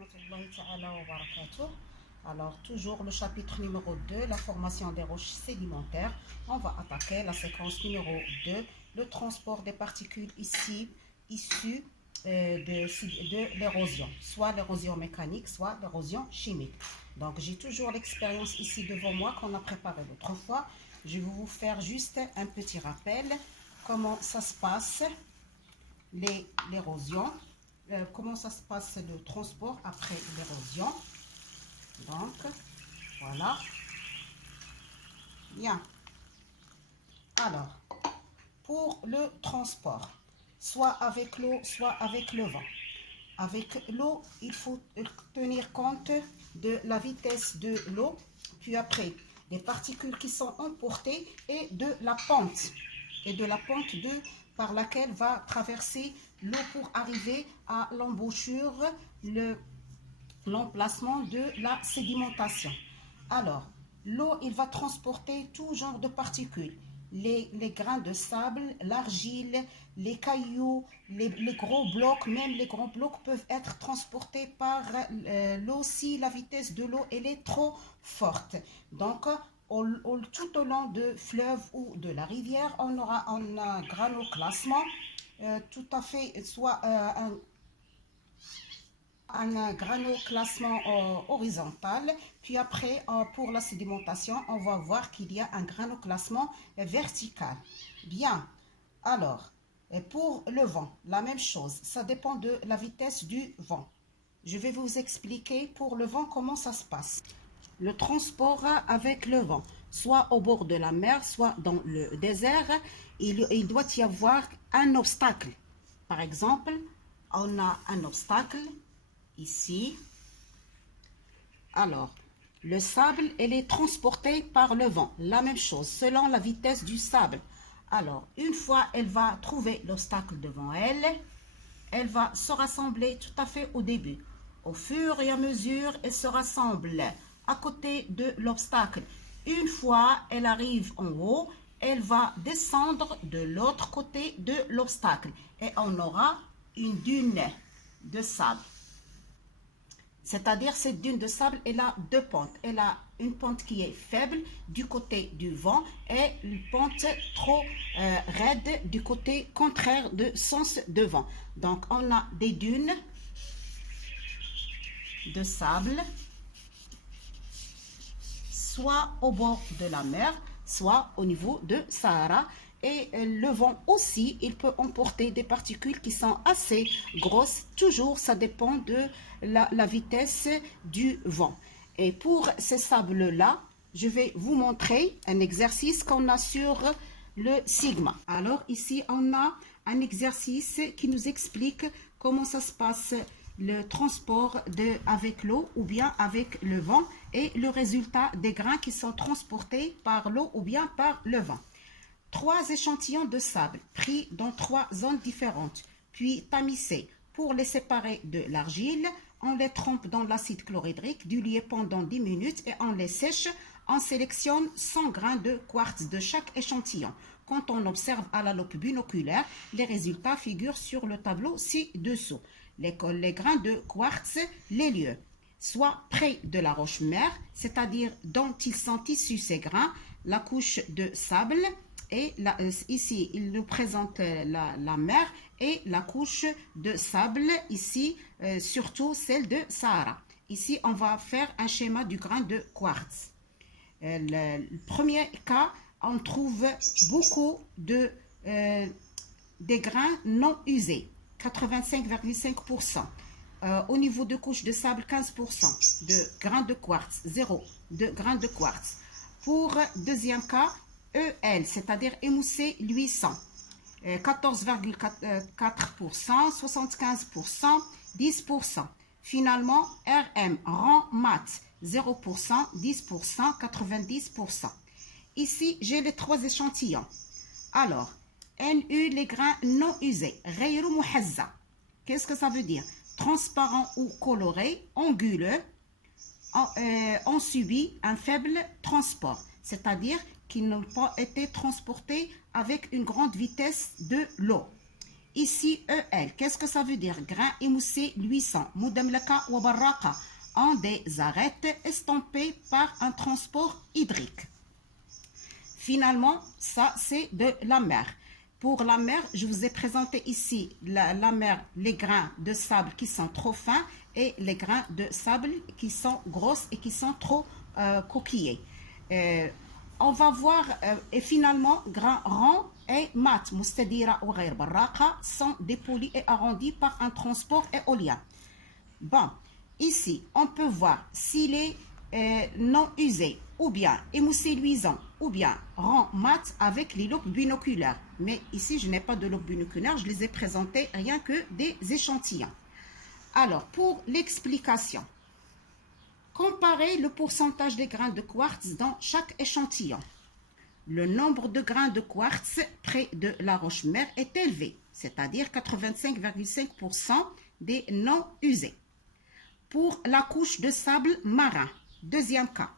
rahmatullahi ta'ala wa barakatuh. Alors, toujours le chapitre numéro 2, la formation des roches sédimentaires. On va attaquer la séquence numéro 2, le transport des particules issues de l'érosion, soit l'érosion mécanique, soit l'érosion chimique. Donc, j'ai toujours l'expérience ici devant moi qu'on a préparée l'autre fois. Je vais vous faire juste un petit rappel comment ça se passe, l'érosion. Comment ça se passe le transport après l'érosion. Donc, voilà. Bien. Alors, pour le transport, soit avec l'eau, soit avec le vent. Avec l'eau, il faut tenir compte de la vitesse de l'eau, puis après, des particules qui sont emportées et de la pente. Par laquelle va traverser l'eau pour arriver à l'embouchure, l'emplacement de la sédimentation. Alors, l'eau, il va transporter tout genre de particules. Les grains de sable, l'argile, les cailloux, les gros blocs, même les grands blocs peuvent être transportés par l'eau si la vitesse de l'eau elle est trop forte. Donc, tout au long de fleuve ou de la rivière, on aura un granoclassement, tout à fait, soit un granoclassement horizontal, puis après, pour la sédimentation, on va voir qu'il y a un granoclassement vertical. Bien, alors, pour le vent, la même chose, ça dépend de la vitesse du vent. Je vais vous expliquer pour le vent comment ça se passe. Le transport avec le vent, soit au bord de la mer, soit dans le désert, il doit y avoir un obstacle. Par exemple, on a un obstacle ici. Alors, le sable, elle est transporté par le vent. La même chose, selon la vitesse du sable. Alors, une fois elle va trouver l'obstacle devant elle, elle va se rassembler tout à fait au début. Au fur et à mesure, elle se rassemble à côté de l'obstacle. Une fois elle arrive en haut, elle va descendre de l'autre côté de l'obstacle et on aura une dune de sable. C'est-à-dire cette dune de sable, elle a deux pentes. Elle a une pente qui est faible du côté du vent et une pente trop raide du côté contraire de sens de vent. Donc on a des dunes de sable, soit au bord de la mer, soit au niveau de Sahara. Et le vent aussi, il peut emporter des particules qui sont assez grosses. Toujours, ça dépend de la vitesse du vent. Et pour ces sables-là, je vais vous montrer un exercice qu'on a sur le sigma. Alors ici, on a un exercice qui nous explique comment ça se passe le transport avec l'eau ou bien avec le vent et le résultat des grains qui sont transportés par l'eau ou bien par le vent. 3 échantillons de sable pris dans 3 zones différentes, puis tamisés. Pour les séparer de l'argile, on les trempe dans l'acide chlorhydrique dilué pendant 10 minutes et on les sèche. On sélectionne 100 grains de quartz de chaque échantillon. Quand on observe à la loupe binoculaire, les résultats figurent sur le tableau ci-dessous. Les grains de quartz, les lieux, soit près de la roche-mère, c'est-à-dire dont ils sont issus ces grains, la couche de sable, et ici, il nous présente la mer et la couche de sable, ici, surtout celle de Sahara. Ici, on va faire un schéma du grain de quartz. Le premier cas, on trouve beaucoup des grains non usés, 85,5%. Au niveau de couche de sable, 15% de grains de quartz, 0 de grains de quartz. Pour deuxième cas, EL, c'est-à-dire émoussé luisant, 14,4%, 75%, 10%. Finalement, RM, rang mat, 0%, 10%, 90%. Ici, j'ai les 3 échantillons. Alors, NU, les grains non usés, غير محزة. Qu'est-ce que ça veut dire? Transparent ou coloré, anguleux, ont subi un faible transport, c'est-à-dire qu'ils n'ont pas été transportés avec une grande vitesse de l'eau. Ici, EL, qu'est-ce que ça veut dire? Grain émoussé luisant, mudamlaka wa barraqa, en des arêtes estampées par un transport hydrique. Finalement, ça c'est de la mer. Pour la mer, je vous ai présenté ici la mer, les grains de sable qui sont trop fins et les grains de sable qui sont grosses et qui sont trop coquillés. On va voir, et finalement, grains ronds et mat, mustadira ou ghair barraqa, sont dépolis et arrondis par un transport éolien. Bon, ici, on peut voir s'il est non usé, ou bien émoussé luisant, ou bien rond mat avec les lobes binoculaires. Mais ici, je n'ai pas de lobes binoculaires, je les ai présentés rien que des échantillons. Alors, pour l'explication, comparez le pourcentage des grains de quartz dans chaque échantillon. Le nombre de grains de quartz près de la roche-mère est élevé, c'est-à-dire 85,5% des non usés. Pour la couche de sable marin, deuxième cas,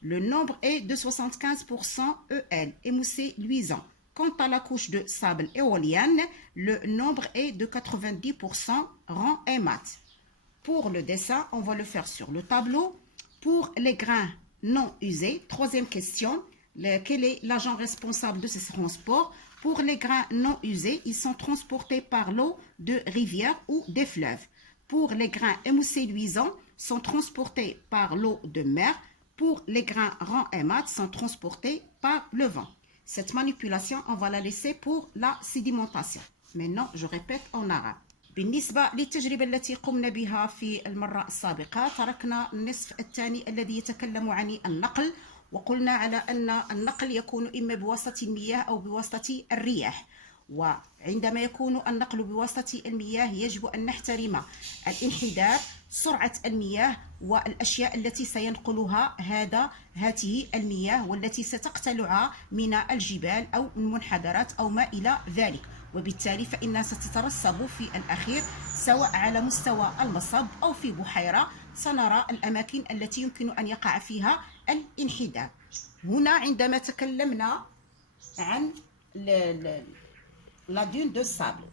le nombre est de 75% EL, émoussé luisant. Quant à la couche de sable éolienne, le nombre est de 90% rond et mat. Pour le dessin, on va le faire sur le tableau. Pour les grains non usés, troisième question, quel est l'agent responsable de ces transports? Pour les grains non usés, ils sont transportés par l'eau de rivières ou des fleuves. Pour les grains émoussés luisants, sont transportés par l'eau de mer. Pour les grains ronds et mat, sont transportés par le vent. Cette manipulation, on va la laisser pour la sédimentation. Maintenant, je répète en arabe. بالنسبة للتجربة التي قمنا بها في المرة السابقة، تركنا النصف الثاني الذي يتكلم عن النقل، وقلنا على أن النقل يكون إما بواسطة المياه أو بواسطة الرياح. وعندما يكون النقل بواسطة المياه يجب أن نحترم الانحدار، سرعة المياه والأشياء التي سينقلها هذه المياه والتي ستقتلع من الجبال أو المنحدرات أو ما إلى ذلك. وبالتالي فإنها ستترسب في الأخير سواء على مستوى المصب أو في بحيرة، سنرى الأماكن التي يمكن أن يقع فيها الانحدار. هنا عندما تكلمنا عن لا دون دو سابل،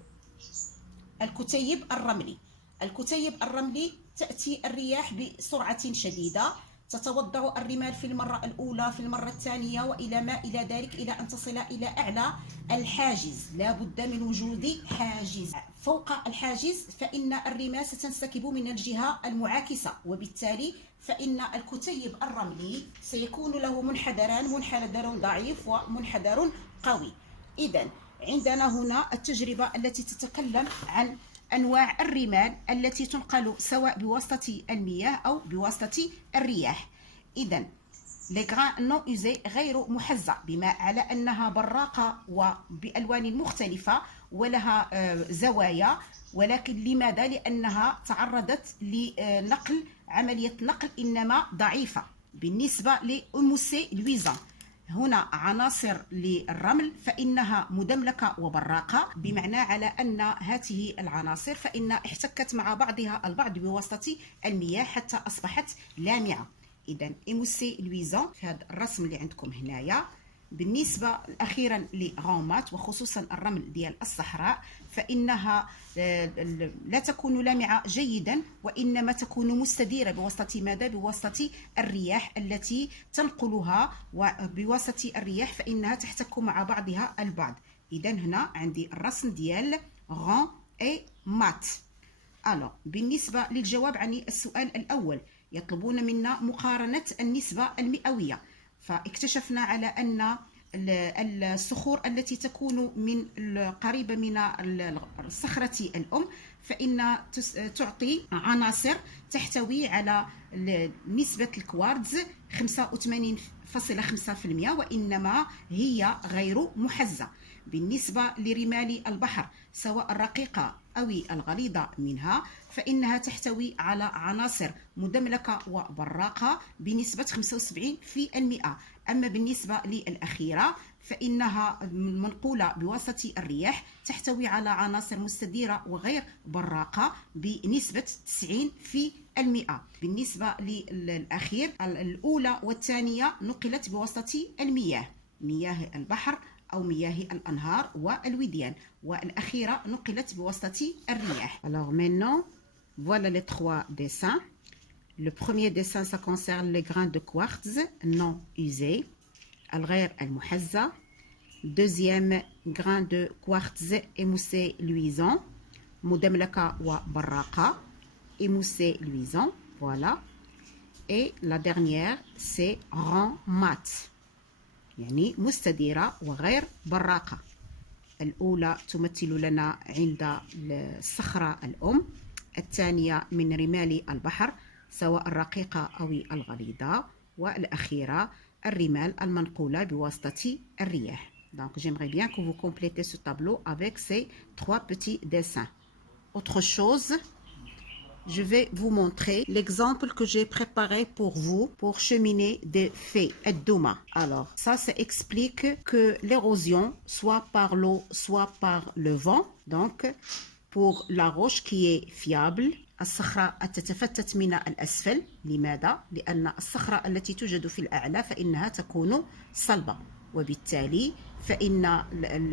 الكتيب الرملي. الكتيب الرملي تأتي الرياح بسرعة شديدة، تتوضع الرمال في المرة الأولى، في المرة الثانية، وإلى ما إلى ذلك، إلى أن تصل إلى أعلى الحاجز. لا بد من وجود حاجز. فوق الحاجز فإن الرمال ستنسكب من الجهة المعاكسة، وبالتالي فإن الكتيب الرملي سيكون له منحدران، منحدر ضعيف ومنحدر قوي. إذن عندنا هنا التجربة التي تتكلم عن أنواع الرمال التي تنقل سواء بواسطة المياه أو بواسطة الرياح. إذن les grains non usés غير محزة، بما على أنها براقة وبألوان مختلفة ولها زوايا، ولكن لماذا؟ لأنها تعرضت لنقل، عملية نقل إنما ضعيفة. بالنسبة لأموسي لويزان، هنا عناصر للرمل فإنها مدملكة وبراقة، بمعنى على أن هذه العناصر فإن احتكت مع بعضها البعض بواسطة المياه حتى أصبحت لامعة. إذا إيموسي لويزان في هذا الرسم اللي عندكم هنايا. بالنسبة أخيرا لغامات وخصوصا الرمل ديال الصحراء، فإنها لا تكون لامعة جيدا، وإنما تكون مستديرة بواسطة ماذا؟ بواسطة الرياح التي تنقلها، وبواسطة الرياح فإنها تحتك مع بعضها البعض. إذا هنا عندي الرسم ديال غان اي مات. ألو بالنسبة للجواب عن السؤال الأول، يطلبون منا مقارنة النسبة المئوية، فاكتشفنا على أن الصخور التي تكون من قريبة من الصخرة الأم فإن تعطي عناصر تحتوي على نسبة الكوارتز 85.5%، وإنما هي غير محزة. بالنسبة لرمال البحر سواء الرقيقة أو الغليظة منها فإنها تحتوي على عناصر مدملكة وبراقة بنسبة 75%. أما بالنسبة للأخيرة فإنها منقولة بواسطة الرياح، تحتوي على عناصر مستديرة وغير براقة بنسبة 90%. بالنسبة للأخير الأولى والثانية نقلت بواسطة المياه، مياه البحر أو مياه الأنهار والوديان، والأخيرة نقلت بواسطة الرياح. Alors maintenant, voilà les trois dessins. Le premier dessin, ça concerne les grains de quartz non usés, الغير المحزة. Deuxième, grain de quartz émoussé luisant, مدملكة وبراقة, émoussé luisant, voilà. Et la dernière, c'est rang mat, يعني مستديرة وغير براقة. الأولى تمثل لنا عند الصخرة الأم، الثانية من رمال البحر سواء الرقيقة أو الغليظة، والأخيرة الرمال المنقولة بواسطة الرياح. Donc j'aimerais bien que vous complétez ce tableau avec ces trois petits dessins. Autre chose, je vais vous montrer l'exemple que j'ai préparé pour vous pour cheminer des fées, الدمى. Alors, ça explique que l'érosion, soit par l'eau, soit par le vent, donc pour la roche qui est fiable, الصخرة تتفتت من الأسفل. لماذا؟ لأن الصخرة التي توجد في الأعلى فإنها تكون صلبة، وبالتالي فإن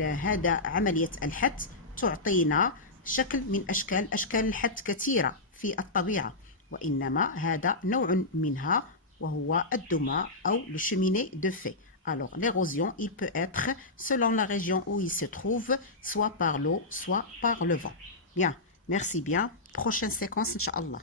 هذا عملية الحت تعطينا شكل من أشكال الحت كثيرة في الطبيعة، وإنما هذا نوع منها وهو الدمى أو le cheminée de fée. Alors l'érosion, il peut être selon la région où il se trouve, soit par l'eau, soit par le vent. Bien, merci bien. Prochaine séquence, Inch'Allah.